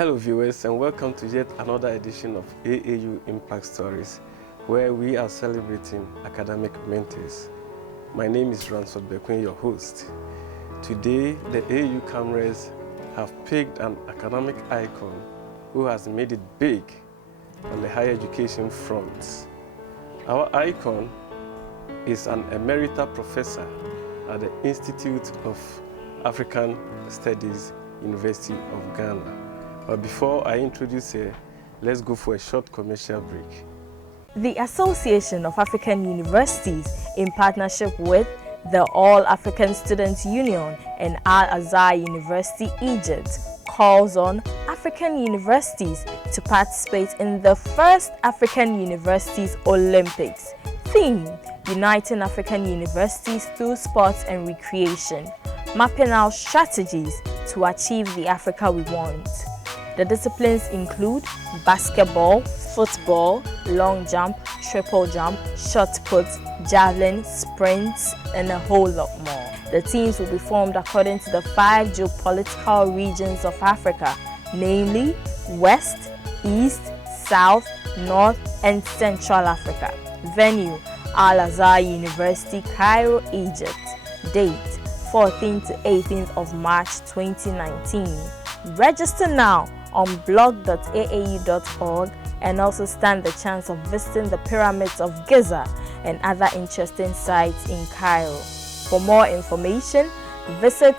Hello viewers, and welcome to yet another edition of AAU Impact Stories, where we are celebrating academic mentees. My name is Ransford Bekoe, your host. Today, the AAU cameras have picked an academic icon who has made it big on the higher education front. Our icon is an Emerita Professor at the Institute of African Studies, University of Ghana. But before I introduce her, let's go for a short commercial break. The Association of African Universities, in partnership with the All African Students Union and Al-Azhar University, Egypt, calls on African universities to participate in the first African Universities Olympics. Theme: Uniting African Universities through sports and recreation, mapping out strategies to achieve the Africa we want. The disciplines include basketball, football, long jump, triple jump, shot put, javelin, sprints, and a whole lot more. The teams will be formed according to the 5 geopolitical regions of Africa, namely West, East, South, North, and Central Africa. Venue: Al-Azhar University, Cairo, Egypt. Date: 14th to 18th of March 2019. Register now on blog.aau.org and also stand the chance of visiting the pyramids of Giza and other interesting sites in Cairo. For more information, visit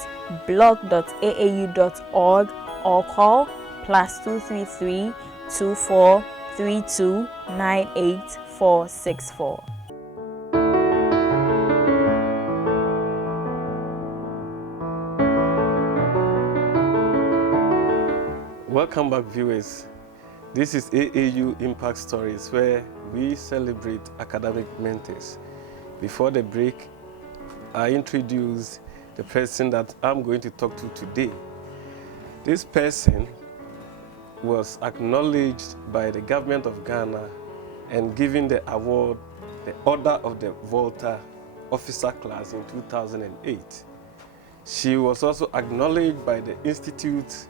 blog.aau.org or call +233 2432 98464. Welcome back, viewers. This is AAU Impact Stories, where we celebrate academic mentees. Before the break, I introduced the person that I'm going to talk to today. This person was acknowledged by the government of Ghana and given the award, the Order of the Volta Officer Class in 2008. She was also acknowledged by the Institute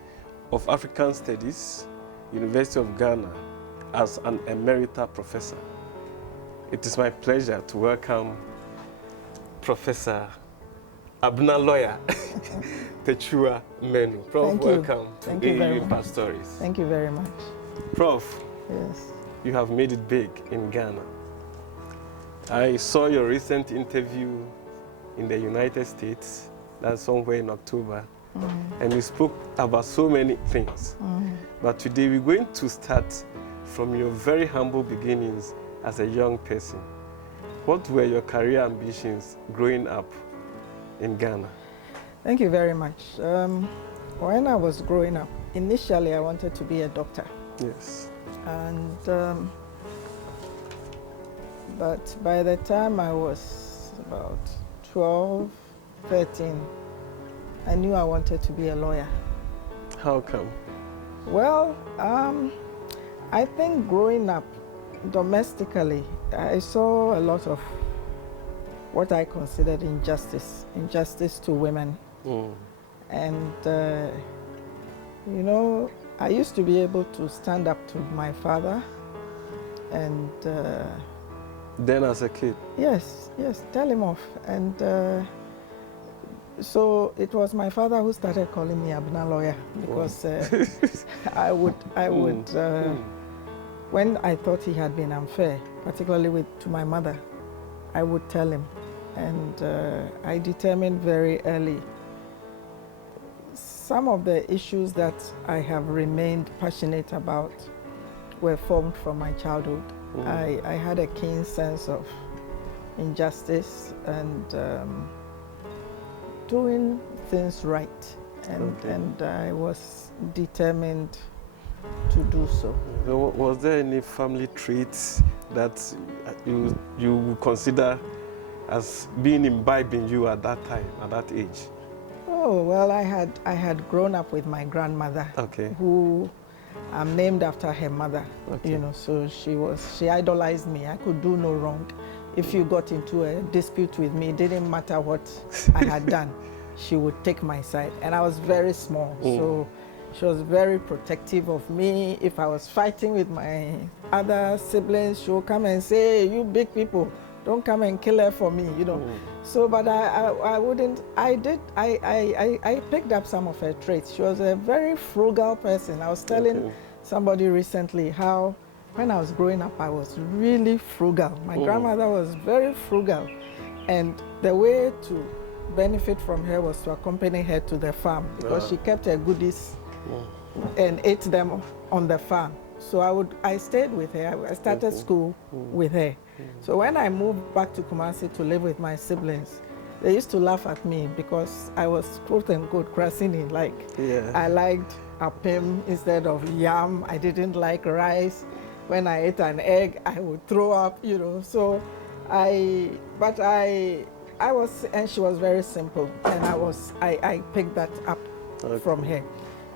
of African Studies, University of Ghana, as an Emerita Professor. It is my pleasure to welcome Professor Abena Takyiwaa Manuh. Prof, welcome to AAU Impact Stories. Thank you very much. Prof, yes, you have made it big in Ghana. I saw your recent interview in the United States, that's somewhere in October. And we spoke about so many things. But today we're going to start from your very humble beginnings as a young person. What were your career ambitions growing up in Ghana? thank you very much. When I was growing up, initially I wanted to be a doctor. Yes. And but by the time I was about 12, 13, I knew I wanted to be a lawyer. How come? Well, I think growing up domestically, I saw a lot of what I considered injustice to women. And, you know, I used to be able to stand up to my father and... then as a kid? Yes, tell him off. And so it was my father who started calling me Abena lawyer, because I would when I thought he had been unfair, particularly to my mother, I would tell him. And I determined very early some of the issues that I have remained passionate about were formed from my childhood. I had a keen sense of injustice and doing things right, and I was determined to do so. Was there any family traits that you would consider as being imbibed in you at that time, at that age? Oh, well, I had grown up with my grandmother, who I'm named after her mother. You know, so she idolized me. I could do no wrong. If you got into a dispute with me, it didn't matter what I had done, she would take my side. And I was very small, so She was very protective of me. If I was fighting with my other siblings, she would come and say, hey, you big people, don't come and kill her for me, you know. So, but I wouldn't, I picked up some of her traits. She was a very frugal person. I was telling somebody recently how when I was growing up, I was really frugal. My grandmother was very frugal. And the way to benefit from her was to accompany her to the farm because she kept her goodies and ate them on the farm. So I stayed with her. I started school with her. So when I moved back to Kumasi to live with my siblings, they used to laugh at me because I was quote unquote Krasini, like I liked apem instead of yam. I didn't like rice. When I ate an egg, I would throw up, you know. So I was, and she was very simple, and I picked that up from her.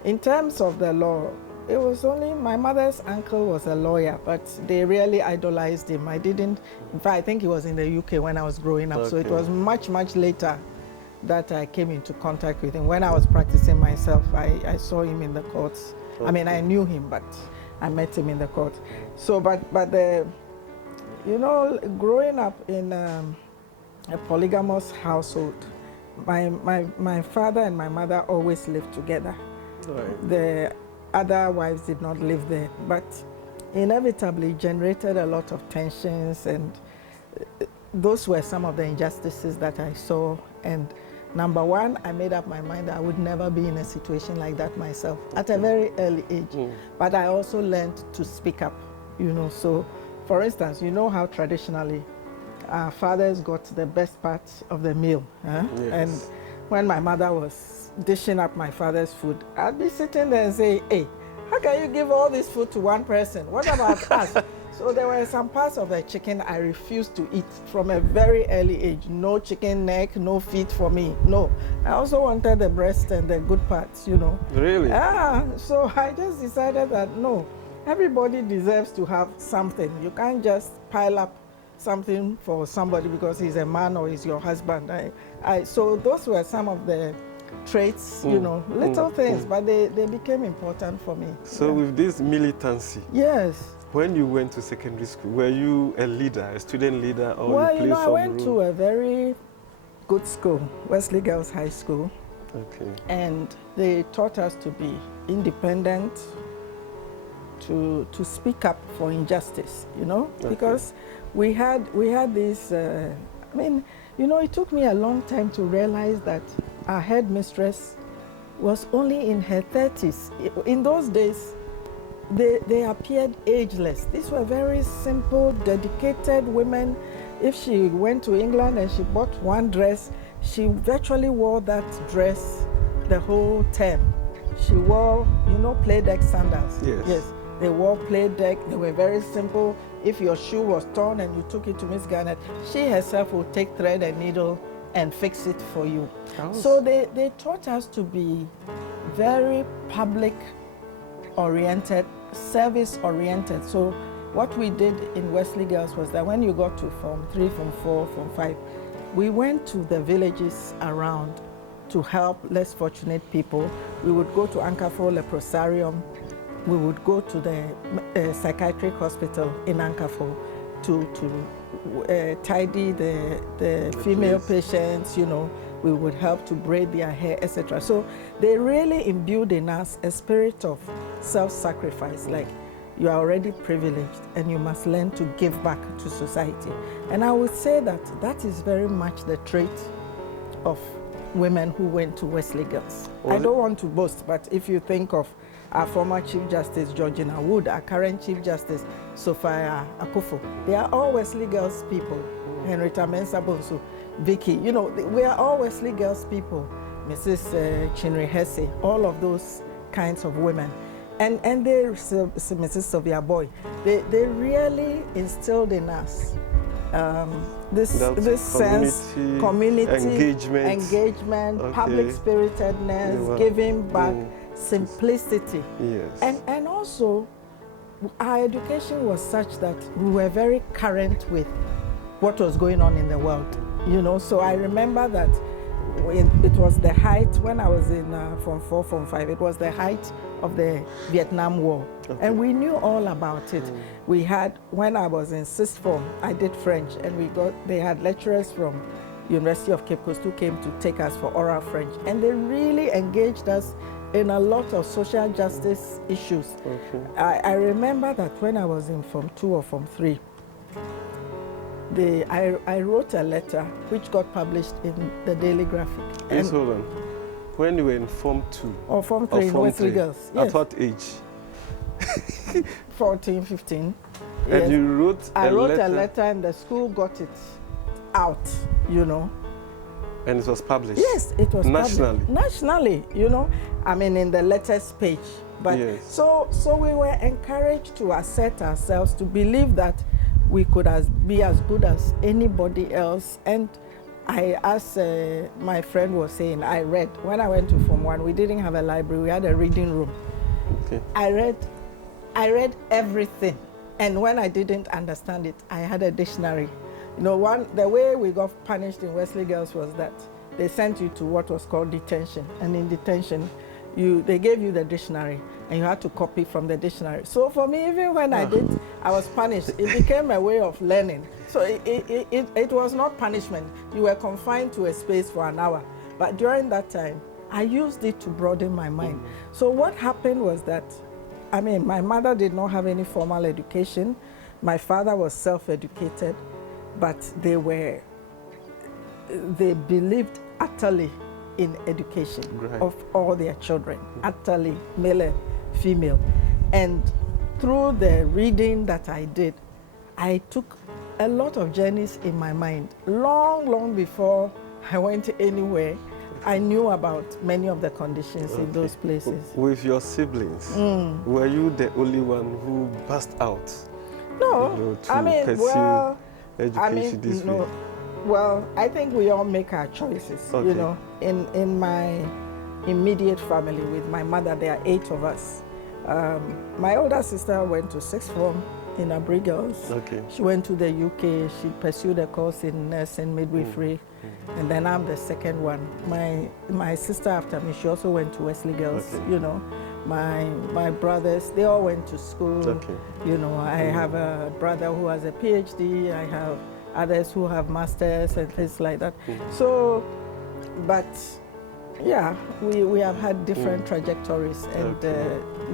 In terms of the law, it was only my mother's uncle was a lawyer, but they really idolized him. I didn't, in fact, I think he was in the UK when I was growing up, so it was much, much later that I came into contact with him. When I was practicing myself, I saw him in the courts. I mean, I knew him, but I met him in the court. So, but you know, growing up in a polygamous household, my father and my mother always lived together. The other wives did not live there, but inevitably generated a lot of tensions, and those were some of the injustices that I saw. And number one, I made up my mind I would never be in a situation like that myself at a very early age. But I also learned to speak up, you know. So, for instance, you know how traditionally our fathers got the best part of the meal. And when my mother was dishing up my father's food, I'd be sitting there and say, hey, how can you give all this food to one person? What about us? So there were some parts of the chicken I refused to eat from a very early age. No chicken neck, no feet for me, no. I also wanted the breast and the good parts, you know. Really? So I just decided that no, everybody deserves to have something. You can't just pile up something for somebody because he's a man or he's your husband. So those were some of the traits, you know, little things, but they became important for me. So with this militancy, when you went to secondary school, were you a leader, a student leader, or well, you played know, I went to a very good school, Wesley Girls High School, and they taught us to be independent, to speak up for injustice, you know, because we had this, I mean, you know, it took me a long time to realize that our headmistress was only in her 30s. In those days, they appeared ageless. These were very simple, dedicated women. If she went to England and she bought one dress, she virtually wore that dress the whole term. She wore, you know, play deck sandals. Yes, they wore play deck. They were very simple. If your shoe was torn and you took it to Miss Garnett, she herself would take thread and needle and fix it for you. So they taught us to be very public-oriented, service-oriented. So what we did in Wesley Girls was that when you got to Form 3, Form 4, Form 5, we went to the villages around to help less fortunate people. We would go to Ankafo Leprosarium. We would go to the psychiatric hospital in Ankafo to tidy the female patients, you know. We would help to braid their hair, etc. So they really imbued in us a spirit of self-sacrifice, like you are already privileged and you must learn to give back to society. And I would say that that is very much the trait of women who went to Wesley Girls. I don't want to boast, but if you think of our former Chief Justice Georgina Wood, our current Chief Justice Sophia Akufo, they are all Wesley Girls people. Henrietta Mensah Bonsu, Vicky, you know, we are all Wesley Girls people. Mrs. Chinri Hesse, all of those kinds of women. And they, Mrs. Sylvia Boy, they really instilled in us this sense, community, engagement, public spiritedness, giving back, simplicity. And also, our education was such that we were very current with what was going on in the world. You know, so I remember that it was the height, when I was in Form 4, Form 5, it was the height of the Vietnam War. Okay. And we knew all about it. We had, when I was in 6th form, I did French, and they had lecturers from University of Cape Coast who came to take us for oral French. And they really engaged us in a lot of social justice issues. Okay. I remember that when I was in Form 2 or Form 3, I wrote a letter which got published in the Daily Graphic. Yes, hold on. When you were in Form 2? Or Form 3 in Wesley Girls. Yes. At what age? 14, 15. And Yes. you wrote I wrote a letter and the school got it out, you know. And it was published? Yes, it was nationally? published. Nationally, you know. I mean, in the letters page. But yes. So we were encouraged to assert ourselves, to believe that we could be as good as anybody else. And as my friend was saying, I read. When I went to Form 1, we didn't have a library, we had a reading room. Okay. I read everything. And when I didn't understand it, I had a dictionary. You know, the way we got punished in Wesley Girls was that they sent you to what was called detention. And in detention, they gave you the dictionary, and you had to copy from the dictionary. So for me, even when I was punished, it became a way of learning. So it was not punishment. You were confined to a space for an hour. But during that time, I used it to broaden my mind. So what happened was that, I mean, my mother did not have any formal education. My father was self-educated, but they believed utterly in education of all their children, utterly, male and female. And through the reading that I did, I took a lot of journeys in my mind. Long before I went anywhere, I knew about many of the conditions in those places. With your siblings, were you the only one who burst out? No, I mean, well, education this way? Well, I think we all make our choices. Okay. You know, in my immediate family with my mother, there are 8 of us. My older sister went to 6th form in Abena Girls. Okay. She went to the UK. She pursued a course in nursing midwifery, and then I'm the second one. My sister after me, she also went to Wesley Girls. Okay. You know, my brothers, they all went to school. Okay. You know, I have a brother who has a PhD. I have others who have masters and things like that. So, but yeah, we have had different trajectories and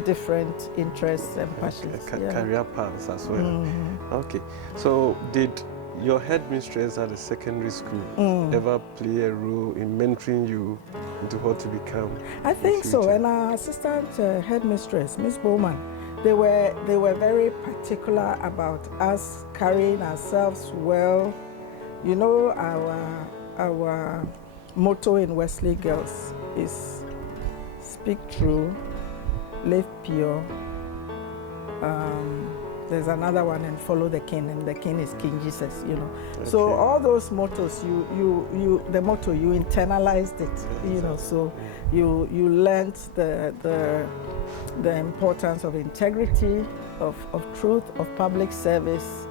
different interests and passions. Career paths as well. Okay, so did your headmistress at the secondary school ever play a role in mentoring you into what to become? I think so, and our assistant headmistress, Miss Bowman, they were very particular about us carrying ourselves well. You know, our motto in Wesley Girls is speak true, live pure. There's another one, and follow the king, and the king is King Jesus, you know. Okay. So all those mottos, the motto, you internalized it, you know, so you learned the importance of integrity, of truth, of public service,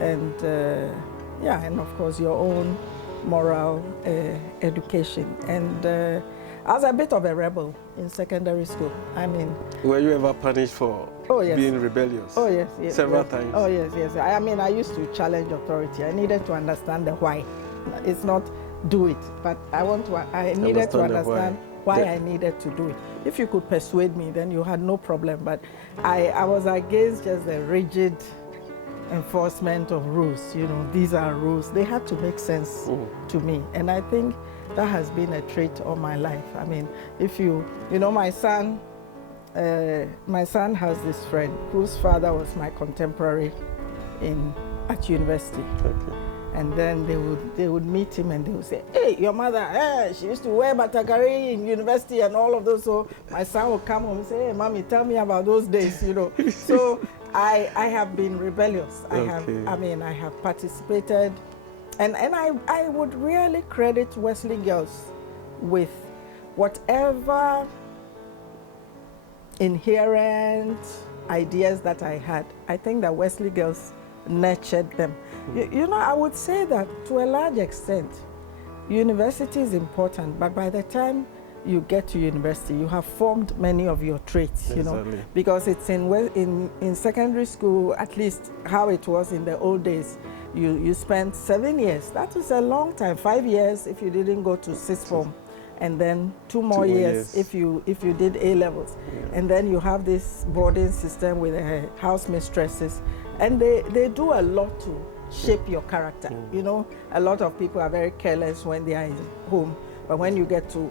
and and of course your own moral education. And I was a bit of a rebel in secondary school. I mean, were you ever punished for being rebellious? Oh yes, several times. Oh yes. I mean, I used to challenge authority. I needed to understand the why. It's not do it, but I needed to understand why I needed to do it. If you could persuade me, then you had no problem. But I was against just the rigid enforcement of rules. You know, these are rules. They had to make sense to me. And I think that has been a trait all my life. I mean, if you know, my son has this friend whose father was my contemporary at university. Okay. And then they would meet him and they would say, hey, your mother, she used to wear batakari in university and all of those. So my son would come home and say, hey, mommy, tell me about those days, you know. So I have been rebellious. I have participated. And I would really credit Wesley Girls with whatever inherent ideas that I had. I think that Wesley Girls nurtured them. You know, I would say that to a large extent, university is important, but by the time you get to university, you have formed many of your traits, you know, because it's in secondary school, at least how it was in the old days, you spent 7 years. That was a long time. 5 years if you didn't go to sixth form, and then two more years if you did A levels, and then you have this boarding system with house mistresses, and they do a lot to shape your character. You know, a lot of people are very careless when they are in home, but when you get to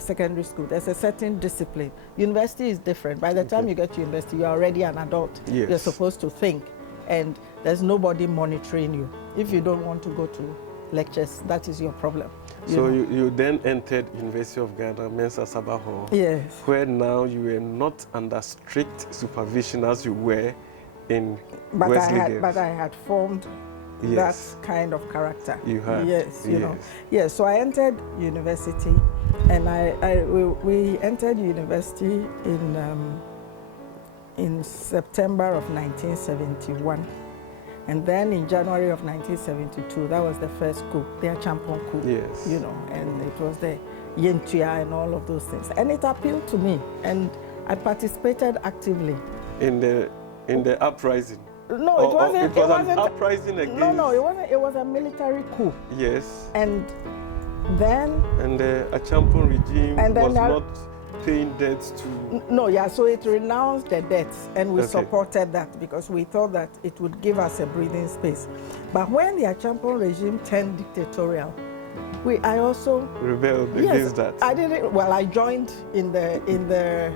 secondary school, there's a certain discipline. University is different. By the time you get to university, you're already an adult. You're supposed to think, and there's nobody monitoring you. If you don't want to go to lectures, that is your problem. You then entered University of Ghana, Mensa Sabaho. Yes. Where now you were not under strict supervision as you were in Wesley Girls. But I had formed that kind of character. You had. Yes, you know. Yes, so I entered university, and we entered university in September of 1971. And then in January of 1972, that was the first coup, their champion coup. Yes. You know, and it was the Yentua and all of those things. And it appealed to me, and I participated actively. In the uprising? No, it wasn't. It was an uprising against... No, it wasn't. It was a military coup. Yes. And then... And the Achampon regime was not paying debts to... No, so it renounced the debts, and we supported that because we thought that it would give us a breathing space. But when the Achampon regime turned dictatorial, I also... rebelled against that? I didn't. Well, I joined in the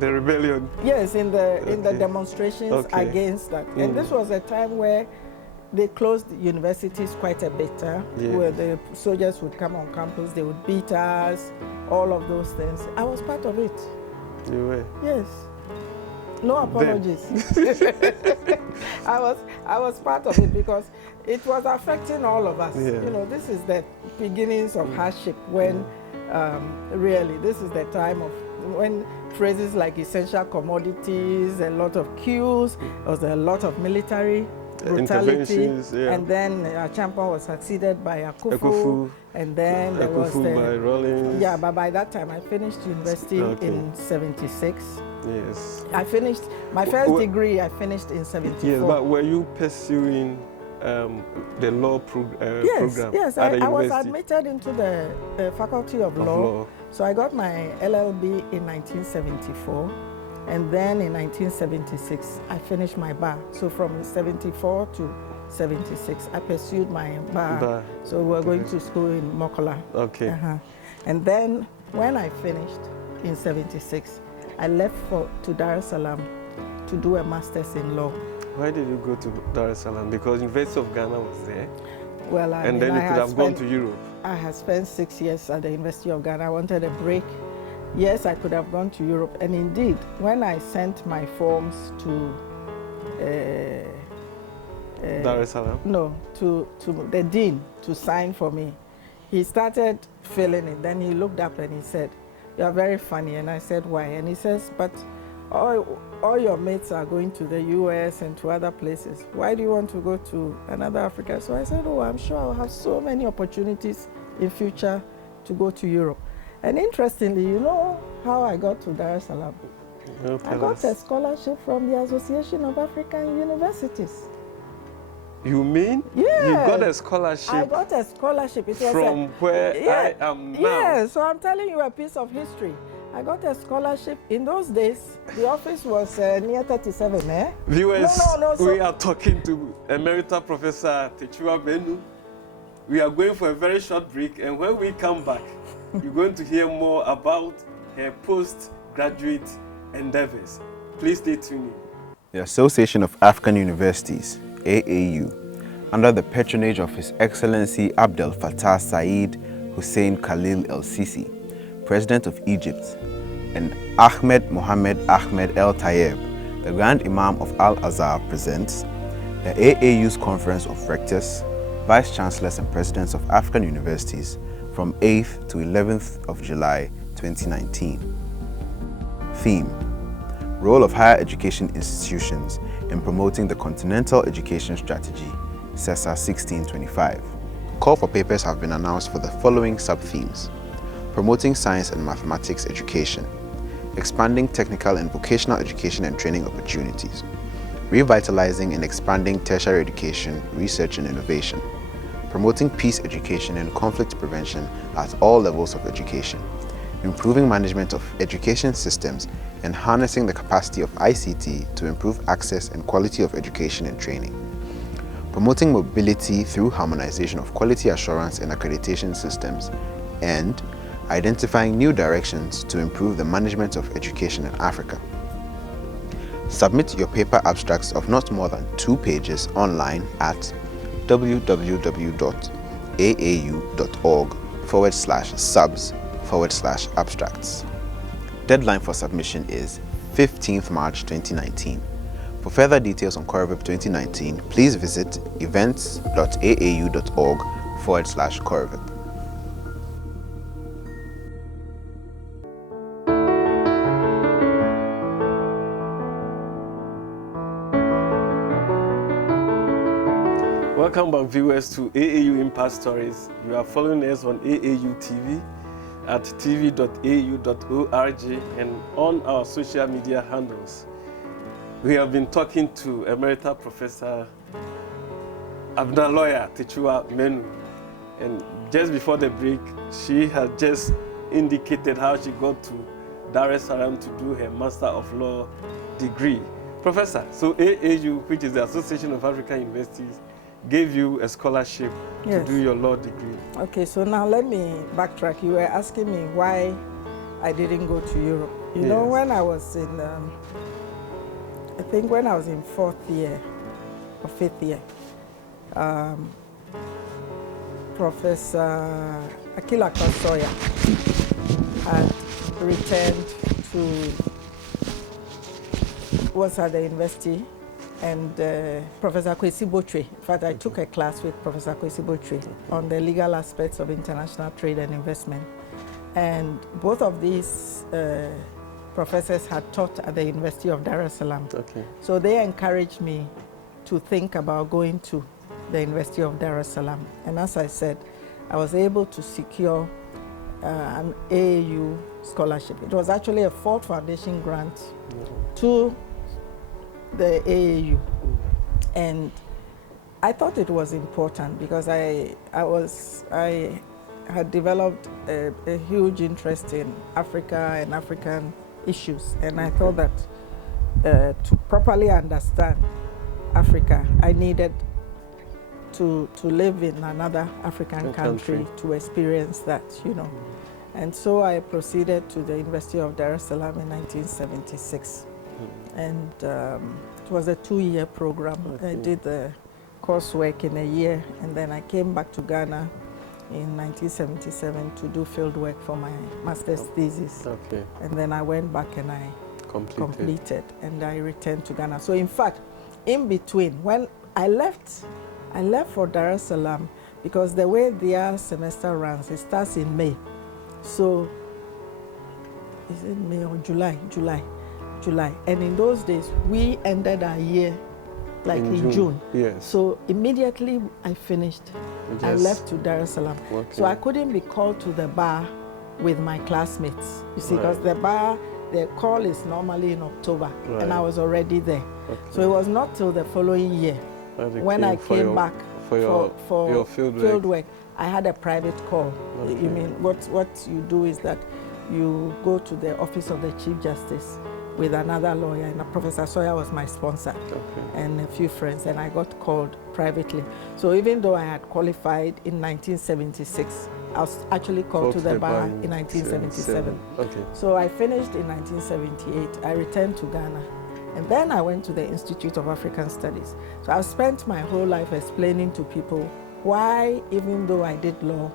rebellion? Yes, in the demonstrations against that. And this was a time where they closed universities quite a bit, where the soldiers would come on campus, they would beat us, all of those things. I was part of it. You were? Yes. No apologies. I was part of it because it was affecting all of us. You know, this is the beginnings of hardship when really this is the time of when phrases like essential commodities, a lot of queues, there was a lot of military brutality, and then Achampon was succeeded by Akufu, and then there was by Rawlings. Yeah, but by that time I finished university in 76. Yes. I finished my first degree. I finished in 74. Yes, but were you pursuing the law program? Yes, I was admitted into the Faculty of Law. So I got my LLB in 1974, and then in 1976 I finished my bar. So from 74 to 76 I pursued my bar. So we were going to school in Mokola. Okay. And then when I finished in 76, I left to Dar es Salaam to do a master's in law. Why did you go to Dar es Salaam? Because University of Ghana was there. Well, then you could have gone to Europe. I had spent 6 years at the University of Ghana. I wanted a break. Yes, I could have gone to Europe. And indeed, when I sent my forms to Dar es Salaam? No, to the dean to sign for me, he started filling it. Then he looked up and he said, "You are very funny." And I said, "Why?" And he says, "But all your mates are going to the US and to other places. Why do you want to go to another Africa?" So I said, "Oh, I'm sure I'll have so many opportunities in future to go to Europe." And interestingly, you know how I got to Dar es Salaam? I got a scholarship from the Association of African Universities. You mean? Yeah. You got a scholarship? I got a scholarship. It was from where I am now? Yeah, so I'm telling you a piece of history. I got a scholarship. In those days, the office was near 37, eh? Viewers, we are talking to Emerita Professor Takyiwaa Manuh. We are going for a very short break, and when we come back, you're going to hear more about her postgraduate endeavors. Please stay tuned. The Association of African Universities, AAU, under the patronage of His Excellency Abdel Fattah Said Hussein Khalil El-Sisi, President of Egypt, and Ahmed Mohamed Ahmed El Tayeb, the Grand Imam of Al-Azhar, presents the AAU's Conference of Rectors, Vice Chancellors and Presidents of African Universities from 8th to 11th of July 2019. Theme: Role of Higher Education Institutions in Promoting the Continental Education Strategy, CESA 1625. Call for papers have been announced for the following sub-themes: promoting science and mathematics education, expanding technical and vocational education and training opportunities, revitalizing and expanding tertiary education, research and innovation, promoting peace education and conflict prevention at all levels of education, improving management of education systems, and harnessing the capacity of ICT to improve access and quality of education and training, promoting mobility through harmonization of quality assurance and accreditation systems, and identifying new directions to improve the management of education in Africa. Submit your paper abstracts of not more than 2 pages online at www.aau.org/subs/abstracts. Deadline for submission is 15th March 2019. For further details on COREVIP 2019, please visit events.aau.org/COREVIP. Welcome back, viewers, to AAU Impact Stories. You are following us on AAU TV at tv.aau.org and on our social media handles. We have been talking to Emerita Professor Abena Takyiwaa Manuh, and just before the break, she had just indicated how she got to Dar es Salaam to do her Master of Law degree. Professor, so AAU, which is the Association of African Universities, gave you a scholarship to do your law degree. Okay, so now let me backtrack. You were asking me why I didn't go to Europe. You know, when I was in, I think when I was in 4th year or 5th year, Professor Akila Kasoya had returned to, was at the university, and Professor Kwesi Botwe. In fact, I took a class with Professor Kwesi Botwe on the legal aspects of international trade and investment. And both of these professors had taught at the University of Dar es Salaam. Okay. So they encouraged me to think about going to the University of Dar es Salaam. And as I said, I was able to secure an AAU scholarship. It was actually a Ford Foundation grant to the AAU, and I thought it was important because I had developed a huge interest in Africa and African issues, and I thought that to properly understand Africa, I needed to live in another African country to experience that, you know. And so I proceeded to the University of Dar es Salaam in 1976. And it was a 2-year program. Okay. I did the coursework in a year, and then I came back to Ghana in 1977 to do field work for my master's thesis. Okay. And then I went back and I completed, and I returned to Ghana. So in fact, in between, when I left for Dar es Salaam, because the way their semester runs, it starts in May. So is it May or July? July. And in those days, we ended our year like in June. Yes. So immediately I finished, I left to Dar es Salaam. Okay. So I couldn't be called to the bar with my classmates, you see, because the call is normally in October, and I was already there. Okay. So it was not till the following year when I came back for your field work. I had a private call. Okay. You mean what you do is that you go to the office of the Chief Justice with another lawyer, and Professor Sawyer was my sponsor, and a few friends, and I got called privately. So even though I had qualified in 1976, I was actually called to the bar in 1977. Okay. So I finished in 1978. I returned to Ghana, and then I went to the Institute of African Studies. So I've spent my whole life explaining to people why, even though I did law,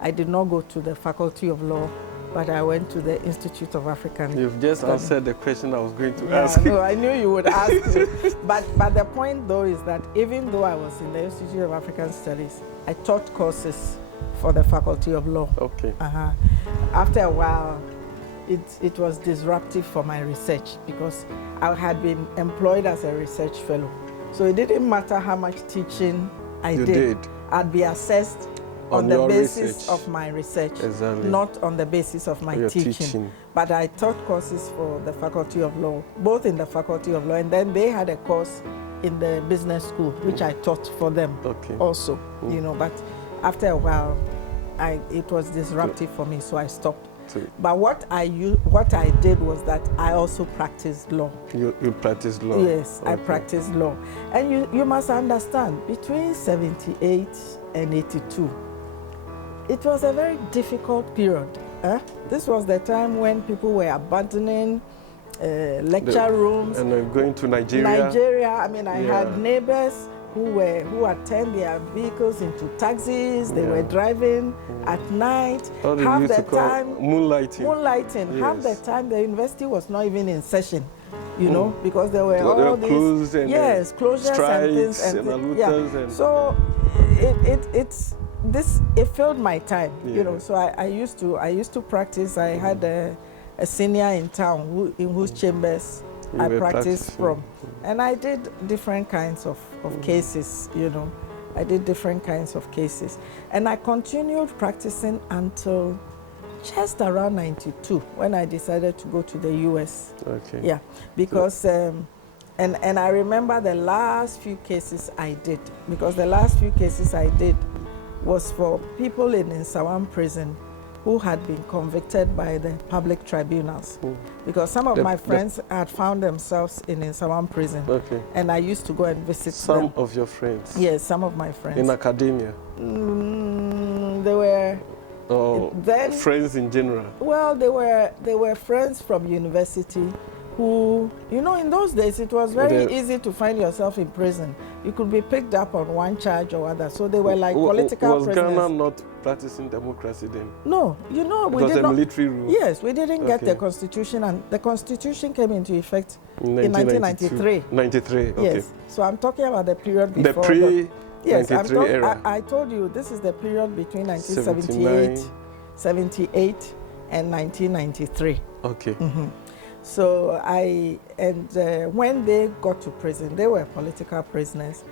I did not go to the Faculty of Law, but I went to the Institute of African Studies. You've just answered the question I was going to ask. No, I knew you would ask me. But the point, though, is that even though I was in the Institute of African Studies, I taught courses for the Faculty of Law. Okay. After a while, it was disruptive for my research because I had been employed as a research fellow. So it didn't matter how much teaching I did. I'd be assessed on the basis of my research, exactly. not on the basis of my teaching. But I taught courses for the Faculty of Law, both in the Faculty of Law, and then they had a course in the business school, which I taught for them also, you know. But after a while, it was disruptive for me, so I stopped. But what I did was that I also practiced law. You practiced law? Yes, I practiced law. And you must understand, between 78 and 82, it was a very difficult period. This was the time when people were abandoning lecture rooms. And going to Nigeria. Nigeria, I mean, I had neighbors who had turned their vehicles into taxis. They were driving at night. Half the time, moonlighting. Yes. Half the time, the university was not even in session, you know, because there were all these closures strikes and things. So it filled my time, you know. So I used to practice. I had a senior in town in whose chambers I practiced from. And I did different kinds of cases, you know. I did different kinds of cases. And I continued practicing until just around 92, when I decided to go to the US. Yeah, because, and I remember the last few cases I did, because the last few cases I did was for people in Nsawam prison who had been convicted by the public tribunals. Because some of my friends had found themselves in Nsawam prison. And I used to go and visit them. Some of your friends? Yes, some of my friends. In academia? They were... then, friends in general? Well, they were friends from university who, you know, in those days it was very easy to find yourself in prison. You could be picked up on one charge or other. So they were like political prisoners. Was Ghana not practicing democracy then? No, you know, we did not. It was a military rule. Yes, we didn't get the constitution, and the constitution came into effect in 1993. 93, okay. Yes, so I'm talking about the period before. The pre-93 era. I told you this is the period between 1978, 78 and 1993. Okay. So when they got to prison, they were political prisoners,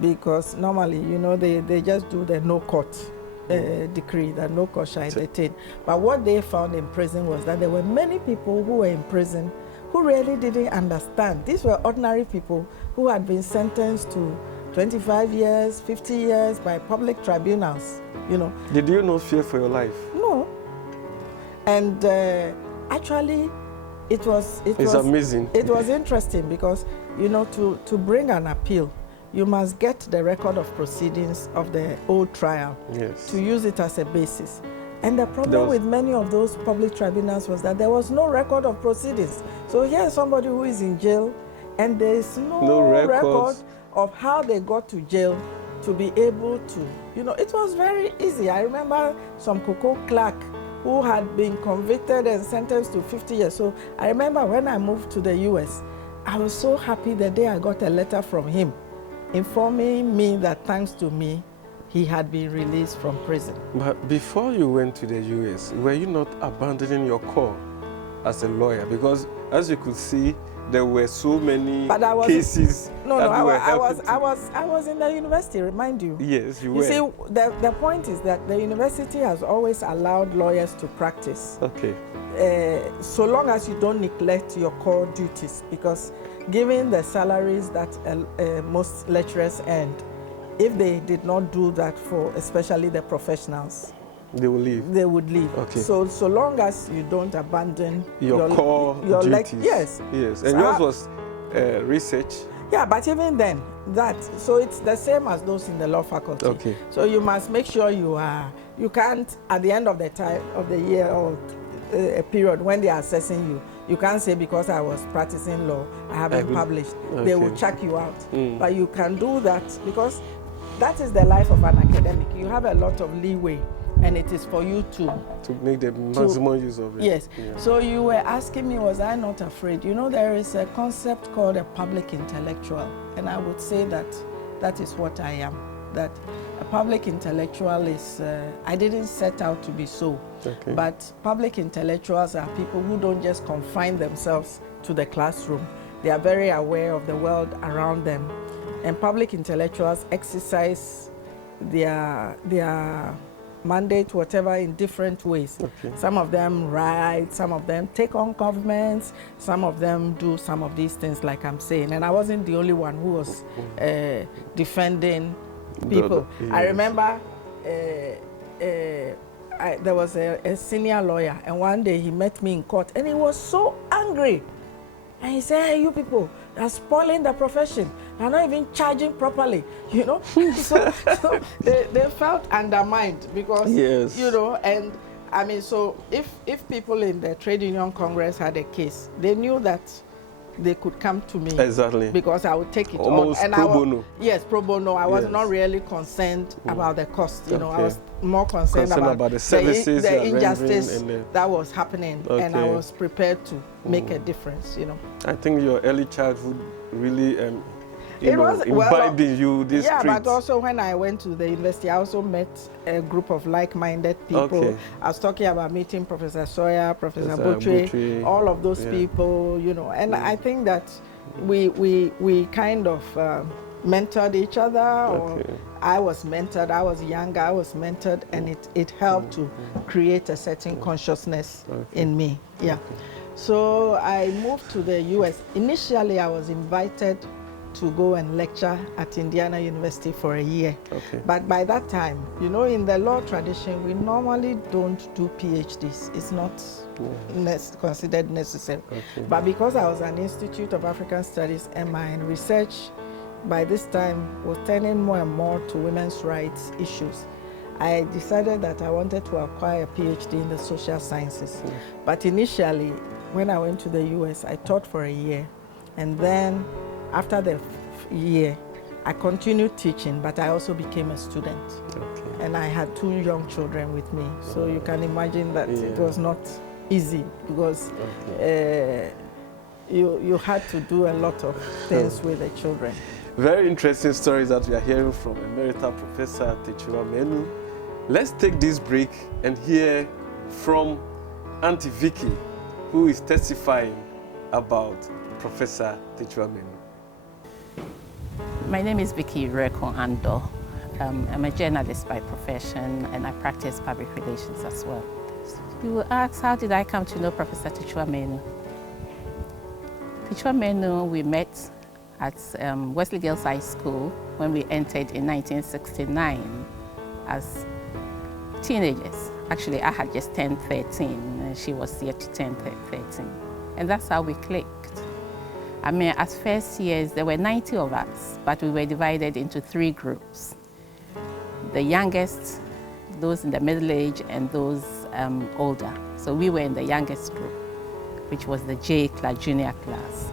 because normally, you know, they just do the no court decree that no court shall detain. But what they found in prison was that there were many people who were in prison who really didn't understand. These were ordinary people who had been sentenced to 25 years, 50 years by public tribunals, you know. Did you not fear for your life? No. And actually, it was amazing. It was interesting because, you know, to bring an appeal, you must get the record of proceedings of the old trial to use it as a basis. And the problem with many of those public tribunals was that there was no record of proceedings. So here's somebody who is in jail, and there is no record of how they got to jail to be able to, you know, it was very easy. I remember some cocoa clerk who had been convicted and sentenced to 50 years. So I remember when I moved to the US, I was so happy the day I got a letter from him informing me that thanks to me, he had been released from prison. But before you went to the US, were you not abandoning your core as a lawyer? Because as you could see, there were so many cases. I was in the university, remind you. Yes, you were. You see, the point is that the university has always allowed lawyers to practice. Okay. So long as you don't neglect your core duties, because given the salaries that most lecturers earned, if they did not do that for especially the professionals, they will leave. They would leave. Okay. So long as you don't abandon your core duties. Yes. Yes. And yours was research. Yeah, but even then, so it's the same as those in the law faculty. Okay. So you must make sure you can't, at the end of the time of the year or a period when they are assessing you can't say because I was practicing law, I haven't published. Okay. They will check you out. But you can do that because that is the life of an academic. You have a lot of leeway, and it is for you to make the maximum use of it. Yes. Yeah. So you were asking me, was I not afraid? You know, there is a concept called a public intellectual, and I would say that is what I am. That a public intellectual is, I didn't set out to be so, but public intellectuals are people who don't just confine themselves to the classroom. They are very aware of the world around them. And public intellectuals exercise their mandate, whatever, in different ways. Okay. Some of them write, some of them take on governments, some of them do some of these things like I'm saying. And I wasn't the only one who was defending people. Yes. I remember there was a senior lawyer, and one day he met me in court and he was so angry. And he said, hey, you people are spoiling the profession. They're not even charging properly, you know. so they felt undermined because, yes. you know, and I mean, so if people in the Trade Union Congress had a case, they knew that they could come to me. Exactly. Because I would take it almost on. And pro bono. Yes, pro bono. I was yes. not really concerned about the cost. You know, okay. I was more concerned about the services, the injustice and that was happening, okay. and I was prepared to make a difference. You know. I think your early childhood really was imbibed in you this yeah, trait. but also when I went to the university, I also met a group of like-minded people. Okay. I was talking about meeting Professor Sawyer, Professor Butchie, all of those people, you know. And I think that we kind of mentored each other, or I was mentored. I was younger, I was mentored, and it helped to create a certain consciousness in me. Yeah. So I moved to the US. Initially, I was invited to go and lecture at Indiana University for a year. Okay. But by that time, you know, in the law tradition, we normally don't do PhDs. It's not considered necessary. Okay. But because I was an Institute of African Studies and my research by this time was turning more and more to women's rights issues, I decided that I wanted to acquire a PhD in the social sciences. But initially, when I went to the US, I taught for a year. And then after the year, I continued teaching, but I also became a student. Okay. And I had 2 young children with me. So you can imagine that it was not easy, because you had to do a lot of things with the children. Very interesting stories that we are hearing from Emerita Professor Takyiwaa Manuh. Let's take this break and hear from Auntie Vicky, who is testifying about Professor Takyiwaa Manuh. My name is Vicky Ando. I'm a journalist by profession, and I practice public relations as well. You will ask, how did I come to know Professor Takyiwaa Manuh? Takyiwaa Manuh, we met at Wesley Girls High School when we entered in 1969 as teenagers. Actually, I had just turned 13, and she was yet to turn 13. And that's how we clicked. I mean, at first years, there were 90 of us, but we were divided into 3 groups. The youngest, those in the middle age, and those older. So we were in the youngest group, which was the J class, junior class.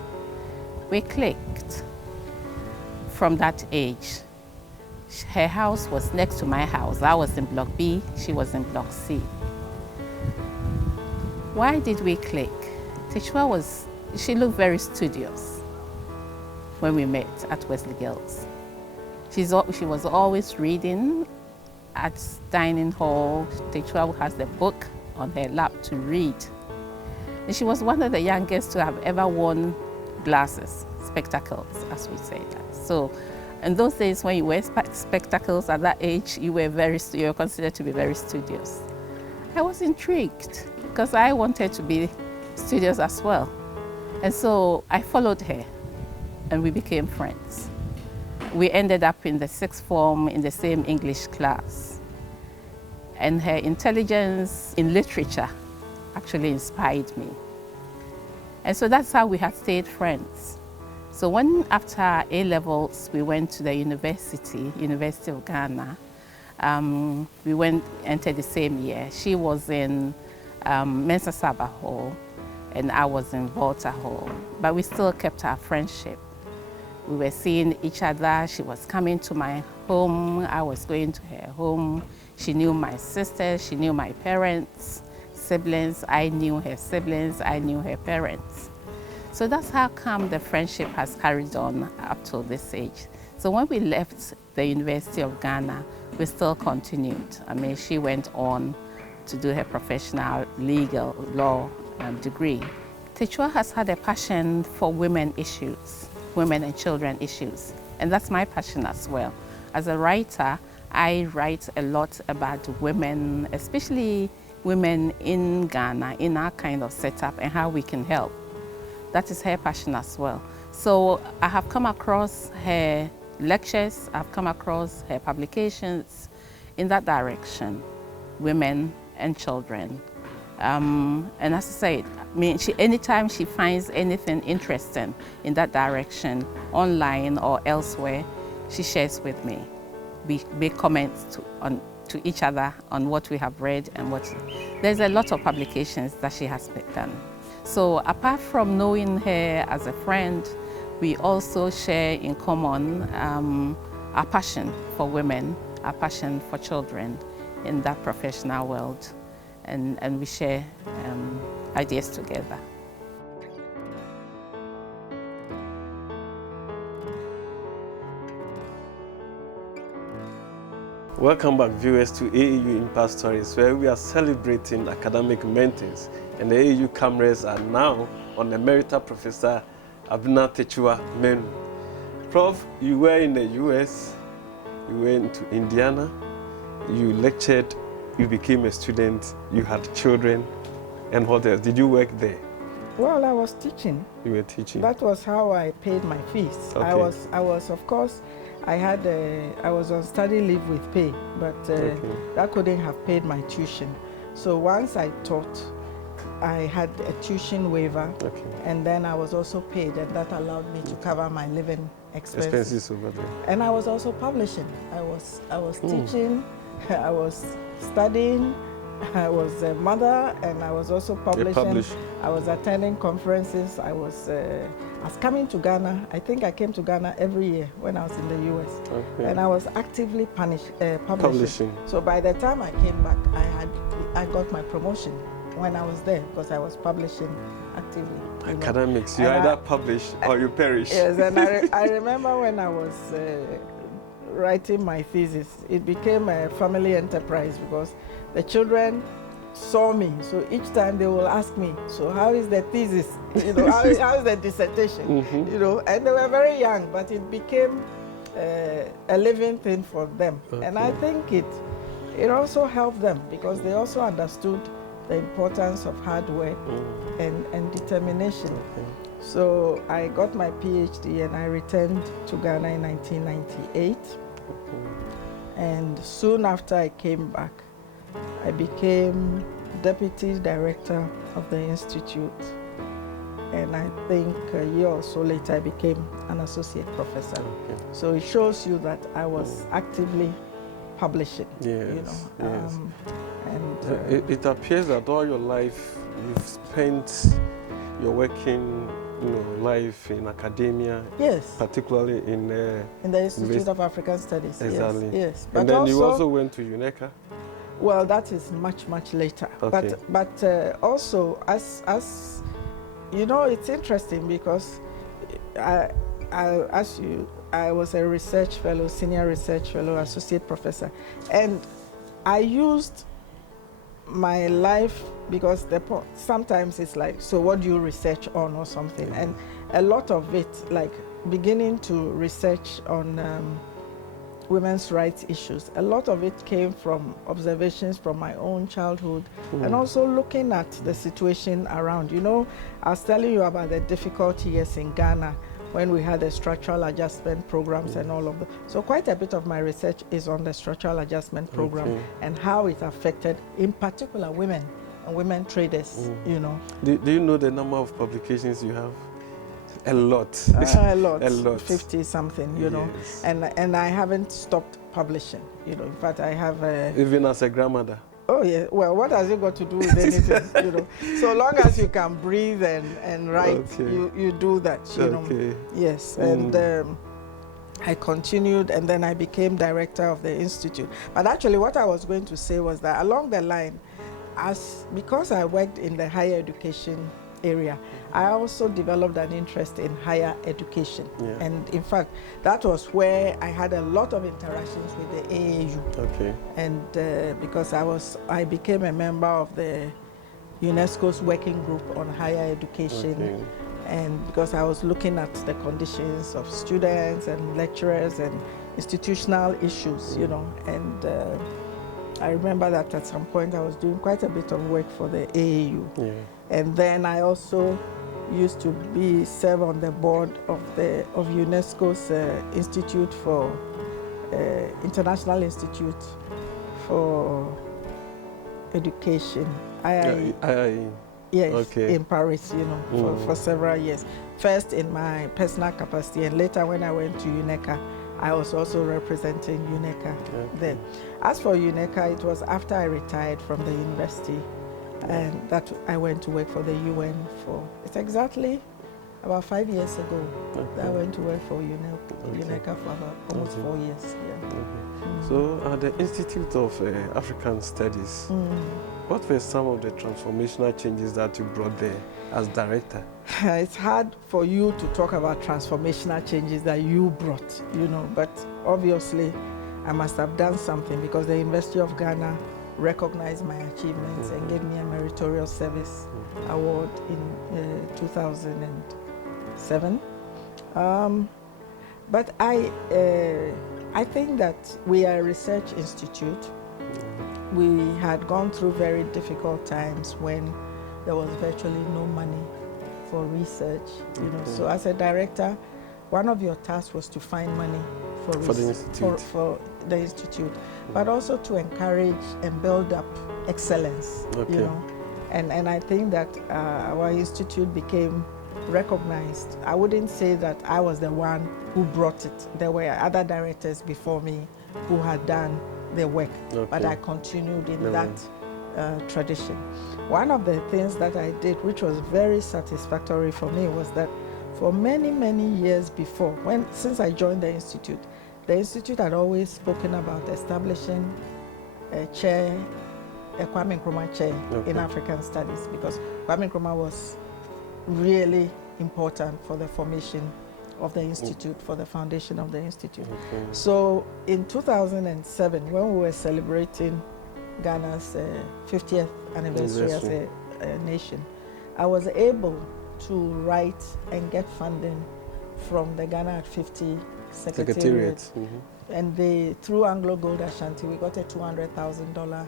We clicked from that age. Her house was next to my house. I was in Block B, she was in Block C. Why did we click? Takyiwaa she looked very studious when we met at Wesley Girls. She was always reading at dining hall. Takyiwaa has the book on her lap to read. And she was one of the youngest to have ever worn glasses, spectacles, as we say that. So in those days, when you wear spectacles at that age, you were considered to be very studious. I was intrigued because I wanted to be studious as well. And so I followed her, and we became friends. We ended up in the 6th form in the same English class. And her intelligence in literature actually inspired me. And so that's how we had stayed friends. So when after A-levels, we went to the University of Ghana, we entered the same year. She was in Mensa Saba Hall, and I was in Volta Hall, but we still kept our friendship. We were seeing each other. She was coming to my home, I was going to her home. She knew my sisters, she knew my parents, siblings. I knew her siblings, I knew her parents. So that's how come the friendship has carried on up till this age. So when we left the University of Ghana, we still continued. I mean, she went on to do her professional legal law degree. Takyiwaa has had a passion for women issues, women and children issues, and that's my passion as well. As a writer, I write a lot about women, especially women in Ghana, in our kind of setup, and how we can help. That is her passion as well. So I have come across her lectures, I've come across her publications in that direction, women and children. And as I said, I mean, anytime she finds anything interesting in that direction, online or elsewhere, she shares with me. We make comments to each other on what we have read and what. There's a lot of publications that she has done. So apart from knowing her as a friend, we also share in common our passion for women, our passion for children in that professional world. And we share ideas together. Welcome back, viewers, to AAU Impact Stories, where we are celebrating academic mentors, and the AAU cameras are now on Emerita Professor Abena Takyiwaa Manuh. Prof, you were in the US, you went to Indiana, you lectured, you became a student, you had children, and what else? Did you work there? Well, I was teaching. You were teaching. That was how I paid my fees. Okay. I was, of course, I was on study leave with pay, but that couldn't have paid my tuition. So once I taught, I had a tuition waiver, and then I was also paid, and that allowed me to cover my living expenses over there. And I was also publishing. I was teaching, I was studying, I was a mother, and I was also publishing. I was attending conferences. I was coming to Ghana. I think I came to Ghana every year when I was in the US. And I was actively publishing. So by the time I came back, I got my promotion when I was there, because I was publishing actively. Academics, you either publish or you perish. Yes, and I remember when I was writing my thesis, it became a family enterprise, because the children saw me. So each time they will ask me, so how is the thesis? How is the dissertation? And they were very young, but it became a living thing for them. And I think it also helped them, because they also understood the importance of hard work and determination. So I got my PhD and I returned to Ghana in 1998. And soon after I came back, I became Deputy Director of the Institute. And I think a year or so later, I became an Associate Professor. So it shows you that I was actively publishing. It appears that all your life you've spent your working life in academia, particularly in the Institute of African Studies. Exactly. Yes. But then you also went to UNECA. Well, that is much, much later. But also, as you know, it's interesting, because I was a research fellow, senior research fellow, associate professor, and I used my life, because sometimes it's like, so what do you research on or something? And a lot of it, like beginning to research on women's rights issues, a lot of it came from observations from my own childhood, and also looking at the situation around. I was telling you about the difficult years in Ghana when we had the structural adjustment programs and all of that. So quite a bit of my research is on the structural adjustment program and how it affected, in particular, women and women traders, Do you know the number of publications you have? A lot. A lot. A lot. 50 something, and I haven't stopped publishing. In fact, I have even as a grandmother. Oh yeah. Well, what has it got to do with anything? So long as you can breathe and write, you do that. Yes. And I continued, and then I became director of the institute. But actually, what I was going to say was that along the line, because I worked in the higher education area, I also developed an interest in higher education. And in fact, that was where I had a lot of interactions with the AAU. And because I became a member of the UNESCO's working group on higher education. And because I was looking at the conditions of students and lecturers and institutional issues, you know, and I remember that at some point I was doing quite a bit of work for the AAU. Yeah. And then I also used to serve on the board of UNESCO's Institute for International Institute for Education, II. Yes, Okay. in Paris, you know, for several years. First in my personal capacity, and later when I went to UNECA, I was also representing UNECA there. As for UNECA, it was after I retired from the university, and that I went to work for the UN for, it's exactly about 5 years ago that I went to work for UNECA for about almost 4 years. Yeah. So at the Institute of African Studies, what were some of the transformational changes that you brought there as director? It's hard for you to talk about transformational changes that you brought, you know, but obviously I must have done something because the University of Ghana recognized my achievements and gave me a meritorious service award in 2007. But I think that we are a research institute. We had gone through very difficult times when there was virtually no money for research, you know. So as a director, one of your tasks was to find money for the institute, but also to encourage and build up excellence, you know. And I think that our institute became recognized. I wouldn't say that I was the one who brought it. There were other directors before me who had done the work, but I continued in that tradition. One of the things that I did, which was very satisfactory for me, was that for many, many years before, since I joined the institute had always spoken about establishing a chair, a Kwame Nkrumah chair in African Studies, because Kwame Nkrumah was really important for the formation of the institute, for the foundation of the institute. So in 2007, when we were celebrating Ghana's 50th anniversary as a nation, I was able to write and get funding from the Ghana at 50 Secretariat. And through Anglo Gold Ashanti, we got a $200,000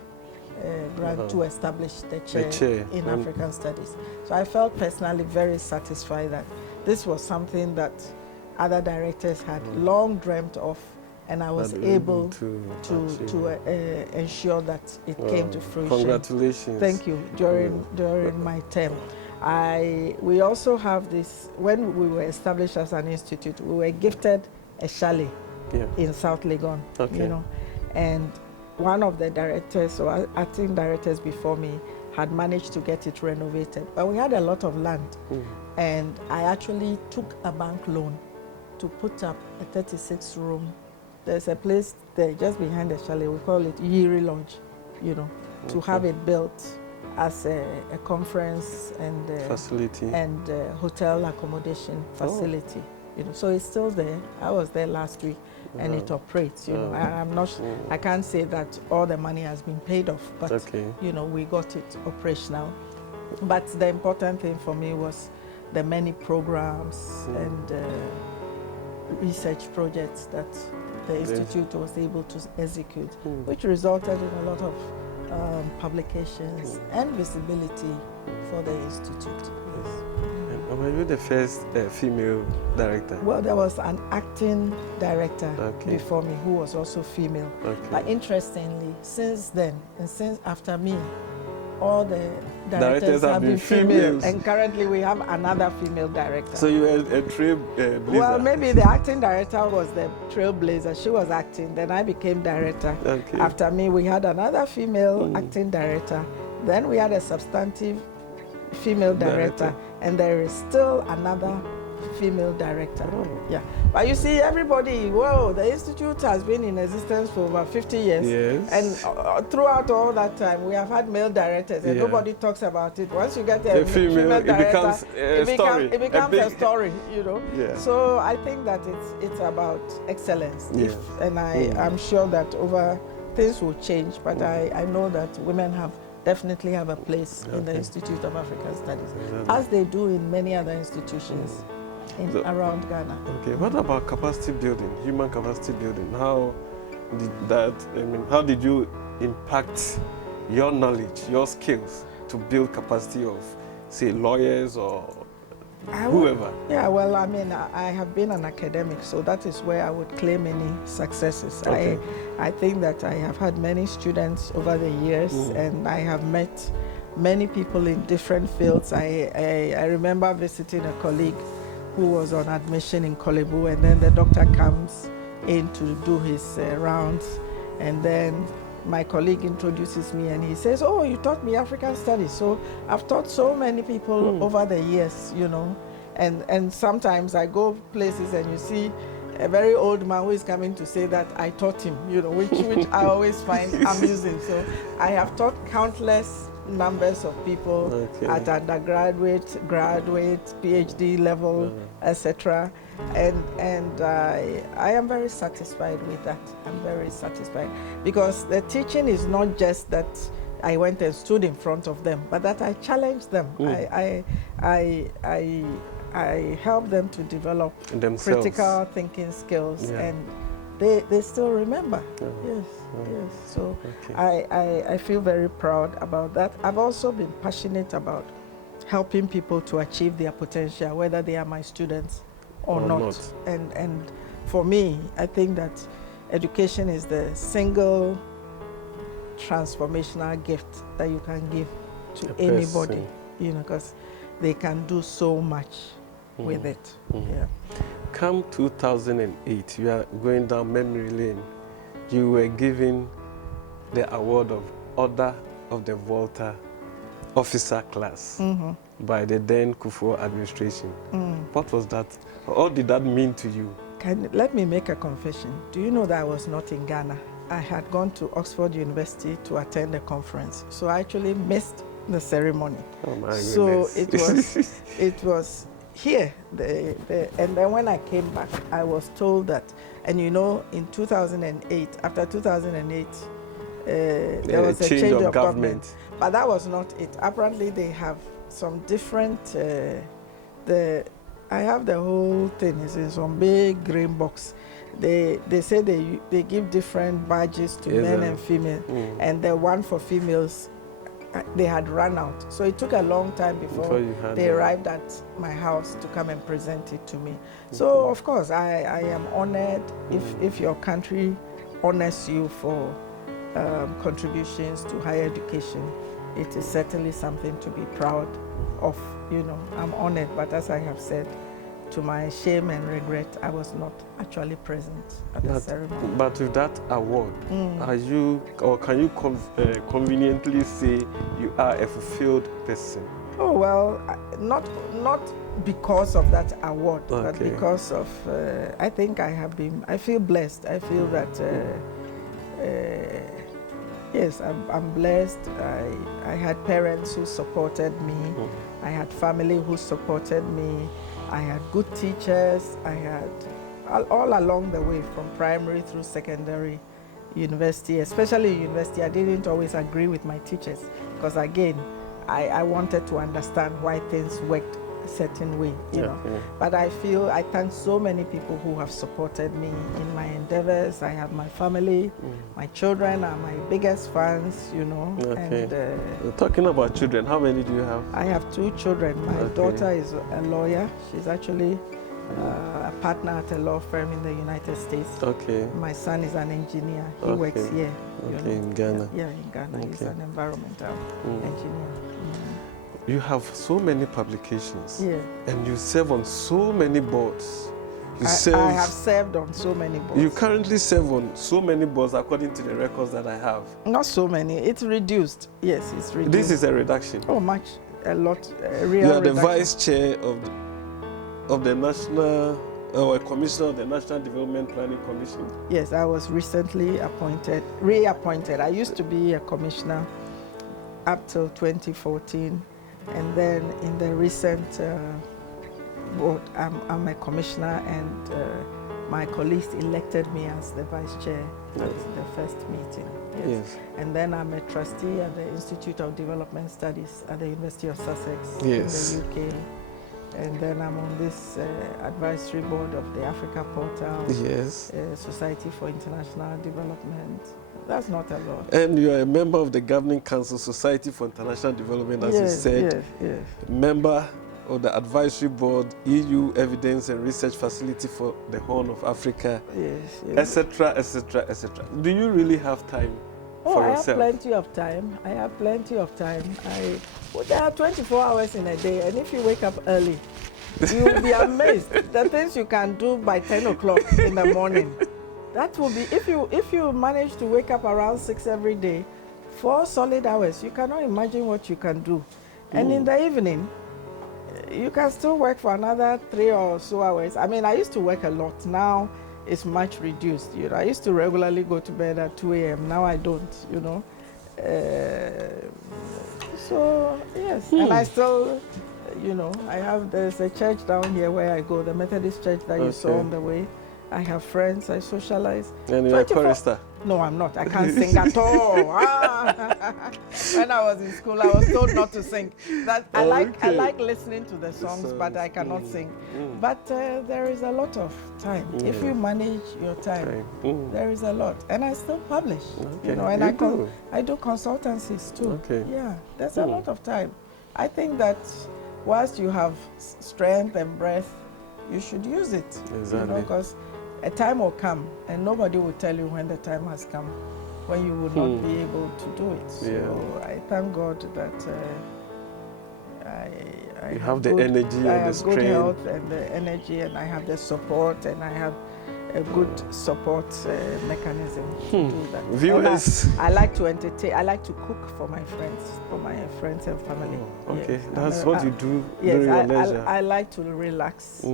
grant to establish the chair in African Studies. So I felt personally very satisfied that this was something that other directors had long dreamt of, and I was able to ensure that it came to fruition. Congratulations. Thank you. During my term. We also have this, when we were established as an institute, we were gifted a chalet in South Legon, you know, and one of the directors or acting directors before me had managed to get it renovated, but we had a lot of land, and I actually took a bank loan to put up a 36-room. There's a place there just behind the chalet, we call it Yiri Lodge, you know, to have it built as a conference and facility and hotel accommodation facility. You know, so it's still there. I was there last week, and it operates. You know, I'm not. I can't say that all the money has been paid off, but you know, we got it operational. But the important thing for me was the many programs and research projects that the institute was able to execute, which resulted in a lot of publications and visibility for the institute. Were you the first female director? Well, there was an acting director before me who was also female. But interestingly, since then, and since after me, all the directors have been female. And currently we have another female director. So you were a trailblazer? Well, maybe the acting director was the trailblazer. She was acting, then I became director. After me, we had another female acting director. Then we had a substantive female director. And there is still another female director. Yeah. But you see, everybody, whoa, the institute has been in existence for over 50 years. Yes. And throughout all that time, we have had male directors, and nobody talks about it. Once you get a female director, it becomes a story. It becomes a story, you know. Yeah. So I think that it's about excellence. I'm sure that things will change, but I know that women definitely have a place in the Institute of African Studies, as they do in many other institutions. around Ghana. Okay, what about capacity building, human capacity building? How did that, how did you impact your knowledge, your skills to build capacity of, say, lawyers or whoever? Yeah, well, I have been an academic, so that is where I would claim any successes. Okay. I think that I have had many students over the years, and I have met many people in different fields. I remember visiting a colleague who was on admission in Kolebu, and then the doctor comes in to do his rounds, and then my colleague introduces me and he says, "Oh, you taught me African studies." So I've taught so many people over the years, you know, and sometimes I go places and you see a very old man who is coming to say that I taught him, you know, which I always find amusing. So I have taught countless numbers of people at undergraduate, graduate, PhD level, etc. And I am very satisfied with that. I'm very satisfied because the teaching is not just that I went and stood in front of them, but that I challenged them. I help them to develop critical thinking skills, and they still remember. Yes. So I feel very proud about that. I've also been passionate about helping people to achieve their potential, whether they are my students or not. And for me, I think that education is the single transformational gift that you can give to anybody, you know, because they can do so much with it. Yeah. Come 2008, you are going down memory lane. You were given the award of Order of the Volta Officer Class by the then Kufuor administration. What was that? What did that mean to you? Let me make a confession. Do you know that I was not in Ghana? I had gone to Oxford University to attend a conference, so I actually missed the ceremony. Oh my goodness. So it was here, and then when I came back, I was told that, and you know, in 2008, after 2008, there was a change of government. But that was not it. Apparently, they have some different, I have the whole thing, it's in some big green box. They say they give different badges to men and female, and the one for females, they had run out. So it took a long time before they arrived at my house to come and present it to me. So of course, I am honored if your country honors you for contributions to higher education. It is certainly something to be proud of. You know, I'm honored, but as I have said, to my shame and regret, I was not actually present at the ceremony. But with that award, are you, or can you conveniently say you are a fulfilled person? Oh well, not because of that award, but because of I think I feel blessed. I feel that yes, I'm blessed. I had parents who supported me. I had family who supported me. I had good teachers. I had all along the way, from primary through secondary, university, especially university. I didn't always agree with my teachers because, again, I wanted to understand why things worked a certain way, you know. But I thank so many people who have supported me in my endeavors. I have my family, my children are my biggest fans, you know. And talking about children, how many do you have? I have 2 children. My daughter is a lawyer. She's actually a partner at a law firm in the United States. My son is an engineer. He works here. In Ghana. Yeah, in Ghana. He's an environmental engineer. You have so many publications, and you serve on so many boards. I have served on so many boards. You currently serve on so many boards according to the records that I have. Not so many. It's reduced. Yes, it's reduced. This is a reduction. Oh, much. A lot. You are the vice chair of the national, or a commissioner of the National Development Planning Commission. Yes, I was recently reappointed. I used to be a commissioner up till 2014. And then in the recent board, I'm a commissioner, and my colleagues elected me as the vice chair at the first meeting. And then I'm a trustee at the Institute of Development Studies at the University of Sussex in the UK. And then I'm on this advisory board of the Africa Portal, Yes. Society for International Development. That's not a lot. And you are a member of the Governing Council, Society for International Development, as you said. Yes. Member of the Advisory Board, EU Evidence and Research Facility for the Horn of Africa, etc., etc., etc. Do you really have time for yourself? I have plenty of time. There are 24 hours in a day, and if you wake up early, you will be amazed. The things you can do by 10 o'clock in the morning. That will be, if you manage to wake up around 6 every day, 4 solid hours, you cannot imagine what you can do. And in the evening, you can still work for another 3 or so hours. I mean, I used to work a lot. Now it's much reduced. You know, I used to regularly go to bed at 2 a.m. Now I don't, you know. So, yes, and I still, you know, there's a church down here where I go, the Methodist church that you saw on the way. I have friends, I socialize. And you're a chorister? No, I'm not. I can't sing at all. When I was in school, I was told not to sing. I like listening to the songs, but I cannot sing. But there is a lot of time. If you manage your time, there is a lot. And I still publish, you know, and I do consultancies too. Yeah, there's a lot of time. I think that whilst you have strength and breath, you should use it. Exactly. You know, because a time will come, and nobody will tell you when the time has come, when you will not be able to do it. So I thank God that I have the energy and the strength. I have good health and the energy, and I have the support, and I have a good support mechanism to do that. Viewers, I like to entertain. I like to cook for my friends and family. Okay, that's what you do during your leisure. I like to relax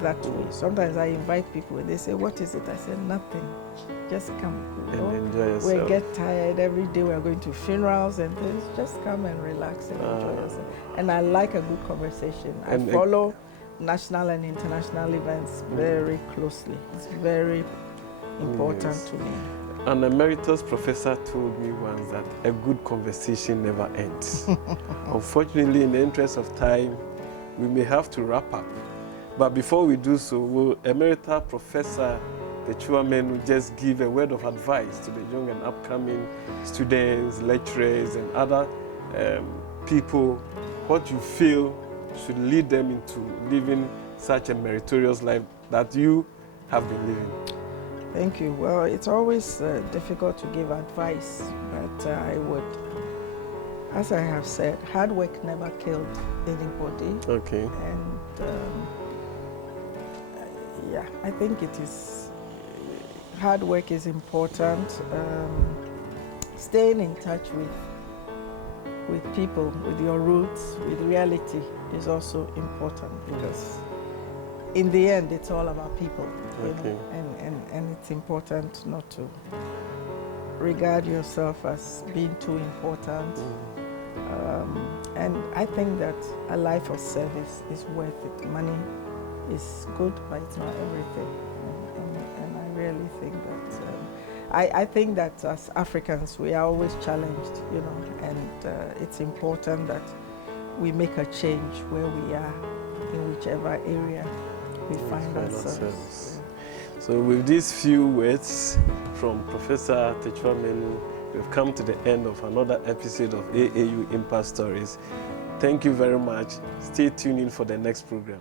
that way. Sometimes I invite people and they say, "What is it?" I say, "Nothing. Just come." You know? And enjoy yourself. We get tired every day. We are going to funerals and things. Just come and relax and enjoy yourself. And I like a good conversation. I follow national and international events very closely. It's very important to me. An emeritus professor told me once that a good conversation never ends. Unfortunately, in the interest of time, we may have to wrap up. But before we do so, will Emerita Professor Takyiwaa Manuh just give a word of advice to the young and upcoming students, lecturers, and other people, what you feel should lead them into living such a meritorious life that you have been living? Thank you. Well, it's always difficult to give advice, but I would, as I have said, hard work never killed anybody. Okay. And yeah, I think it is, hard work is important. Staying in touch with people, with your roots, with reality is also important, because in the end it's all about people. You know? And it's important not to regard yourself as being too important. And I think that a life of service is worth it. Money is good, but it's not everything. And I really think that I think that as Africans we are always challenged, you know, and it's important that we make a change where we are, in whichever area we find ourselves. So with these few words from Professor Takyiwaa Manuh, we've come to the end of another episode of AAU Impact Stories. Thank you very much. Stay tuned in for the next program.